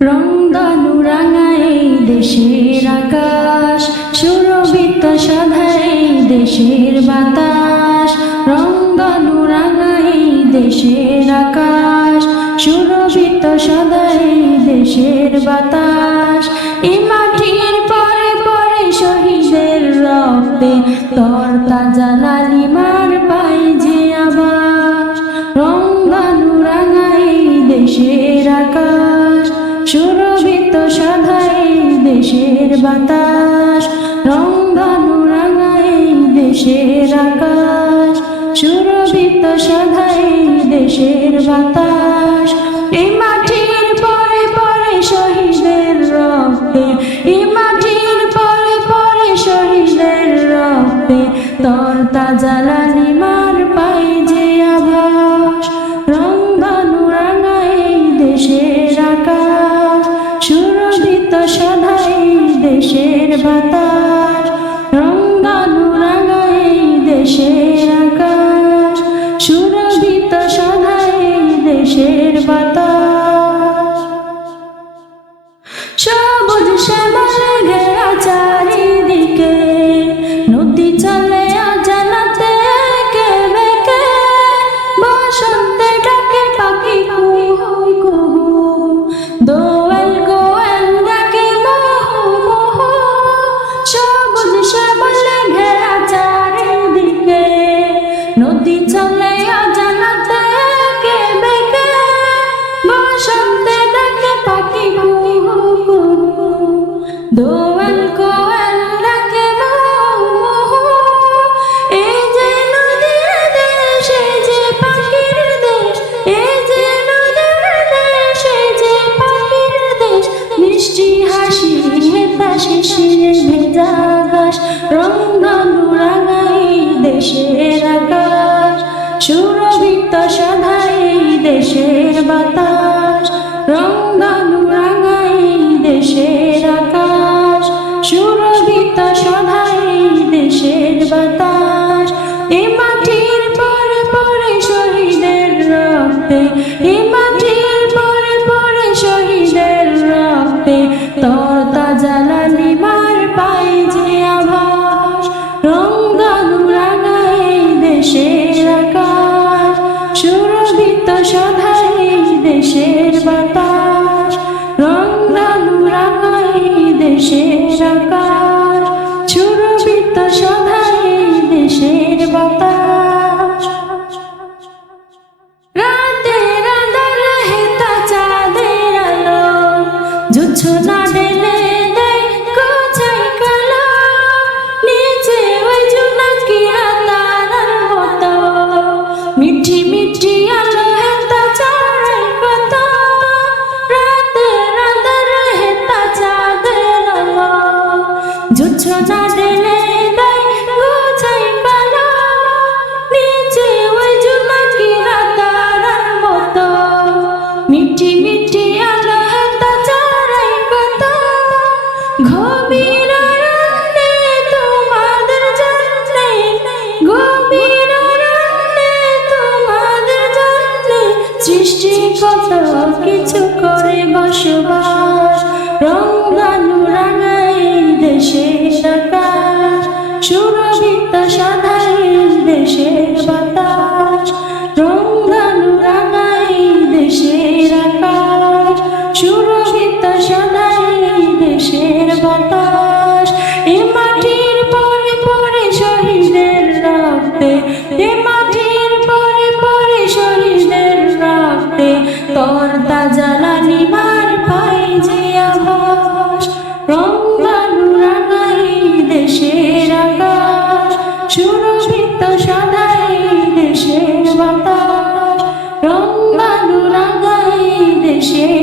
রংদানু রাঙায় দেশের আকাশ, সুরভিত সাধায় দেশের বাতাস। রংদানু রাঙায় দেশের আকাশ, সুরভিত সাধায় দেশের বাতাস। এই মাটির পরে পরে শহীদের রক্তে তরতাজা লালিমার পাই যে আবাস। রংদানু রাঙায় দেশের আকাশ, সুরভিত সাধায় দেশের বাতাস। রংদানু রাঙায় দেশের আকাশ, সুরভিত সাধায় দেশের বাতাস। এই মাটির পরে পরে শহীদের রক্তে, এই মাটির পরে পরে শহীদের রক্তে তরতাজা লালিমার পাই যে আভাস। রংদানু রাঙায় দেশের আকাশ, সুরভিত সাধায় দেশের বাতাস। রংদানু রাঙায় দেশের আকাশ, সুরভিত সাধায় দেশের বাতাস। সবুজ শ্যামলে ঘেরা চারিদিকে, নদী চলে অজানাতে একে বেঁকে। বসন্তে ডাকে পাখি কুহু কুহু, দোয়েল কোয়েল ডাকে মোহু মোহু। সবুজ শ্যামলে ঘেরা চারিদিকে, নদী চলে অজানাতে একে বেঁকে। বসন্তে ডাকে পাখি কুহু কুহু, দোয়েল কোয়েল ডাকে মোহু মোহু। এই যে নদীর দেশ, এই যে পাখির দেশ, এই যে নদীর দেশ, এই যে পাখির দেশ। মিষ্টি হাসি হেতা শিশির ভেজা আকাশ। রংদানু রাঙায় দেশের আকাশ, সুরভিত সাধায় দেশের বাতাস। রংদানু রাঙায় দেশের আকাশ, সুরভিত সাধায় দেশের বাতাস। এই মাটির পরে পরে শহীদের রক্তে, এই মাটির পরে পরে শহীদের রক্তে তরতাজা লালিমার পাই যে আভাস। রংদানু রাঙায় দেশের আকাশ, সুরভিত সাধায় দেশের বাতাস। রংদানু রাঙায় দেশের আকাশ, সুরভিত সাধায় দেশের বাতাস। রাতের আঁধার হেতা চাঁদের আলো, জোছনা ঢেলে দেয় গোছাই কালো। নিচে ওই জোনাকিরা তারার মতো, মিঠি মিঠি আলো হেতা চাঁদের কত। রাতের আঁধার হেতা চাঁদের আলো, জোছনা ঢেলে দেয় গোছাই কালো। নিচে ওই জোনাকিরা তারার মতো, মিঠি মিঠি আলো হেতা চাঁদের কত। গভীর অরণ্যে তোমাদের জন্যে, গভীর অরণ্যে তোমাদের জন্যে সৃষ্টি কত কিছু করে বসবাস। রংদানু রাঙায় দেশের আকাশ, সুরভিত সাধায় দেশের বাতাস। রংদানু রাঙায় দেশের আকাশ, সুরভিত সাধায় দেশের বাতাস। এ মাটির পরে পরে শহীদের রক্তে, এ মাটির পরে পরে শহীদের রক্তে তরতাজা লালিমার পাই যে আভাস। রংদানু রাঙায় দেশের আকাশ, সুরভিত সাধায় দেশের বাতাস। রংদানু রাঙায় দেশের